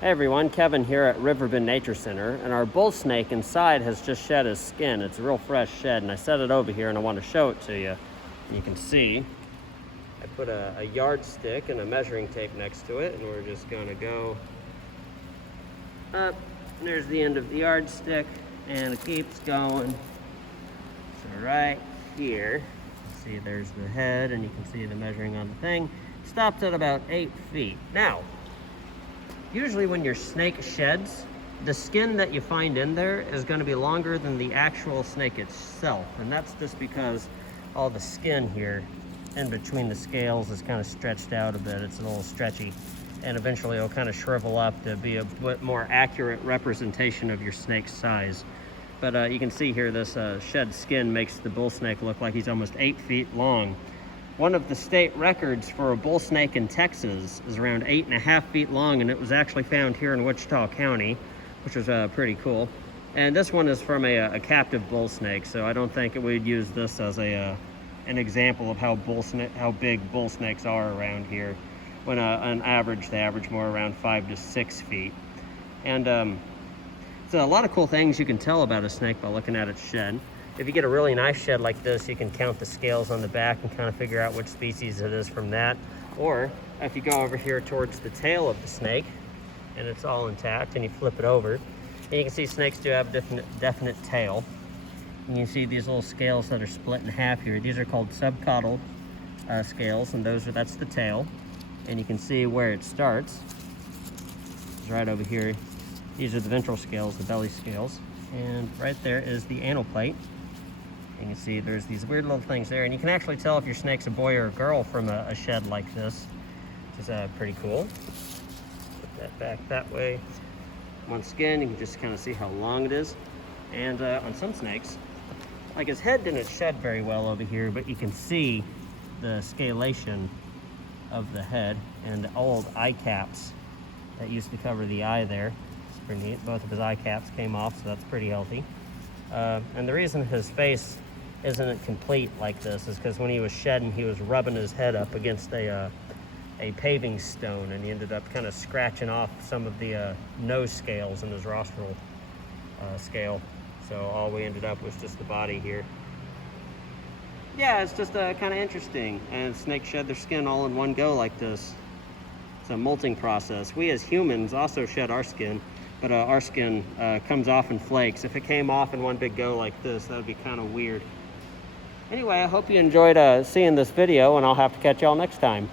Hey everyone, Kevin here at Riverbend Nature Center, and our bull snake inside has just shed his skin. It's a real fresh shed, and I set it over here and I want to show it to you. And you can see I put a yardstick and a measuring tape next to it, and we're just going to go up. And there's the end of the yardstick, and it keeps going. So right here, see there's the head, and you can see the measuring on the thing. Stopped at about 8 feet. Now, usually when your snake sheds, the skin that you find in there is going to be longer than the actual snake itself. And that's just because all the skin here in between the scales is kind of stretched out a bit. It's a little stretchy. And eventually it'll kind of shrivel up to be a bit more accurate representation of your snake's size. But you can see here this shed skin makes the bull snake look like he's almost 8 feet long. One of the state records for a bull snake in Texas is around 8.5 feet long, and it was actually found here in Wichita County, which was pretty cool. And this one is from a captive bull snake, so I don't think we'd use this as an example of how big bull snakes are around here. When on average, they average more around 5 to 6 feet. And so a lot of cool things you can tell about a snake by looking at its shed. If you get a really nice shed like this, you can count the scales on the back and kind of figure out which species it is from that. Or if you go over here towards the tail of the snake and it's all intact and you flip it over, and you can see snakes do have a definite tail. And you see these little scales that are split in half here. These are called subcaudal scales, and that's the tail. And you can see where it starts. It's right over here. These are the ventral scales, the belly scales. And right there is the anal plate. You can see there's these weird little things there, and you can actually tell if your snake's a boy or a girl from a shed like this, which is pretty cool. Put that back that way. Once again, you can just kind of see how long it is. And on some snakes, like his head didn't shed very well over here, but you can see the scalation of the head and the old eye caps that used to cover the eye there. It's pretty neat. Both of his eye caps came off, so that's pretty healthy. And the reason his face isn't complete like this is because when he was shedding, he was rubbing his head up against a paving stone, and he ended up kind of scratching off some of the nose scales in his rostral scale. So all we ended up was just the body here. Yeah, it's just kind of interesting. And snakes shed their skin all in one go like this. It's a molting process. We as humans also shed our skin, but our skin comes off in flakes. If it came off in one big go like this, that would be kind of weird. Anyway, I hope you enjoyed seeing this video, and I'll have to catch y'all next time.